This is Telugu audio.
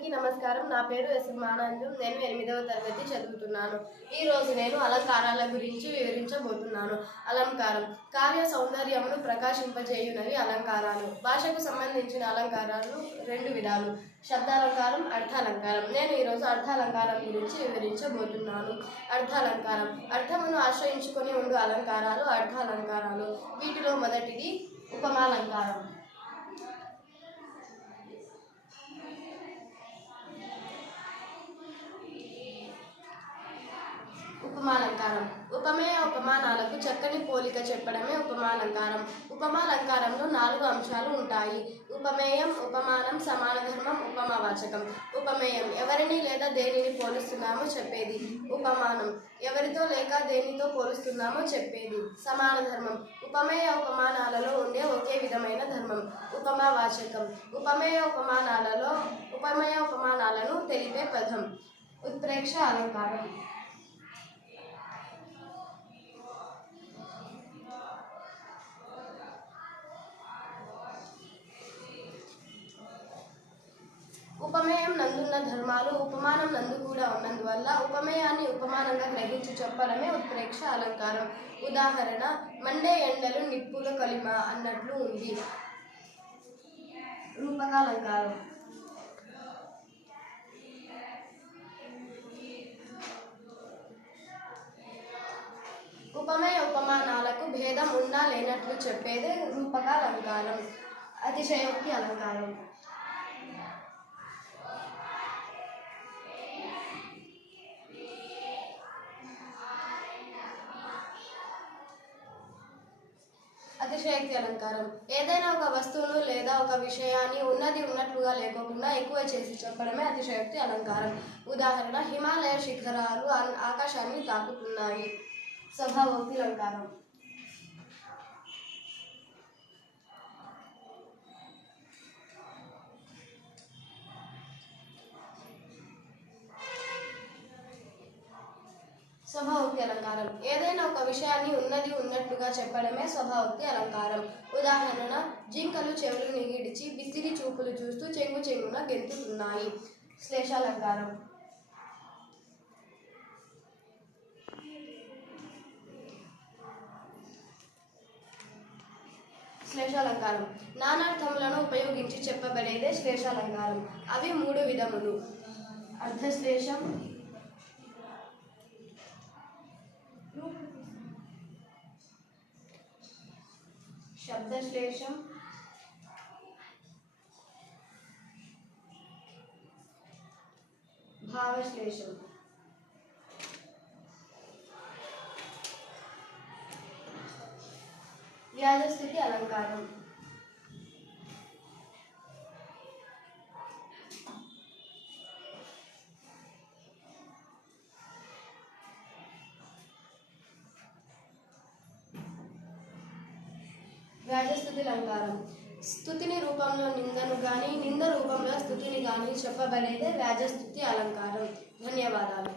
అందరికీ నమస్కారం. నా పేరు ఎస్ మానందం. నేను 8వ తరగతి చదువుతున్నాను. ఈ రోజు నేను అలంకారాల గురించి వివరించబోతున్నాను. అలంకారం కావ్య సౌందర్యమును ప్రకాశింపజేయునవి అలంకారాలు. భాషకు సంబంధించిన అలంకారాలు రెండు విధాలు: శబ్దాలంకారం, అర్థాలంకారం. నేను ఈరోజు అర్థాలంకారం గురించి వివరించబోతున్నాను. అర్థాలంకారం అర్థమును ఆశ్రయించుకొని ఉండు అలంకారాలు అర్థాలంకారాలు. వీటిలో మొదటిది ఉపమాలంకారం. ఉపమాలంకారం ఉపమేయ ఉపమానాలకు చక్కని పోలిక చెప్పడమే ఉపమాలంకారం. ఉపమాలంకారంలో 4 అంశాలు ఉంటాయి: ఉపమేయం, ఉపమానం, సమానధర్మం, ఉపమావాచకం. ఉపమేయం ఎవరిని లేదా దేనిని పోలుస్తున్నామో చెప్పేది. ఉపమానం ఎవరితో లేక దేనితో పోలుస్తున్నామో చెప్పేది. సమానధర్మం ఉపమేయ ఉపమానాలలో ఉండే ఒకే విధమైన ధర్మం. ఉపమావాచకం ఉపమేయ ఉపమానాలను తెలిపే పదం. ఉత్ప్రేక్ష అలంకారం. ఉపమేయం నందున్న ధర్మాలు ఉపమానం నందు కూడా ఉన్నందువల్ల ఉపమేయాన్ని ఉపమానంగా గ్రహించి చెప్పడమే ఉత్ప్రేక్ష అలంకారం. ఉదాహరణ: మండే ఎండలు నిప్పుల కలిమ అన్నట్లు ఉంది. రూపకాలంకారం. ఉపమేయ ఉపమానాలకు భేదం ఉన్నా లేనట్లు చెప్పేదే రూపకాలంకారం. అతిశయోక్తి అలంకారం. అతిశయోక్తి అలంకారం ఏదైనా ఒక వస్తువును లేదా ఒక విషయాన్ని ఉన్నది ఉన్నట్లుగా లేకోకుండా ఎక్కువ చేసి చెప్పడమే అతిశయోక్తి అలంకారం. ఉదాహరణ: హిమాలయ శిఖరాలు ఆకాశాన్ని తాకుతున్నాయి. స్వభావోక్తి అలంకారం. స్వభావోక్తి అలంకారం ఏదైనా ఒక విషయాన్ని ఉన్నది ఉన్నట్లుగా చెప్పడమే స్వభావోక్తి అలంకారం. ఉదాహరణ: జింకలు చెవులు నిగిడిచి బిసిరి చూపులు చూస్తూ చెంగు చెంగున గెంతుతున్నాయి. శ్లేషాలంకారం. శ్లేషాలంకారం నానార్థములను ఉపయోగించి చెప్పబడేదే శ్లేషాలంకారం. అవి 3 విధములు: అర్ధశ్లేషం, శబ్దశ్లేషం, భావశ్లేషం. వ్యాజస్థితి అలంకారం. వ్యాజస్థుతి అలంకారం స్తుతిని రూపంలో నిందను గాని నింద రూపంలో స్తుతిని గాని చెప్పబడేదే వ్యాజస్థుతి అలంకారం. ధన్యవాదాలు.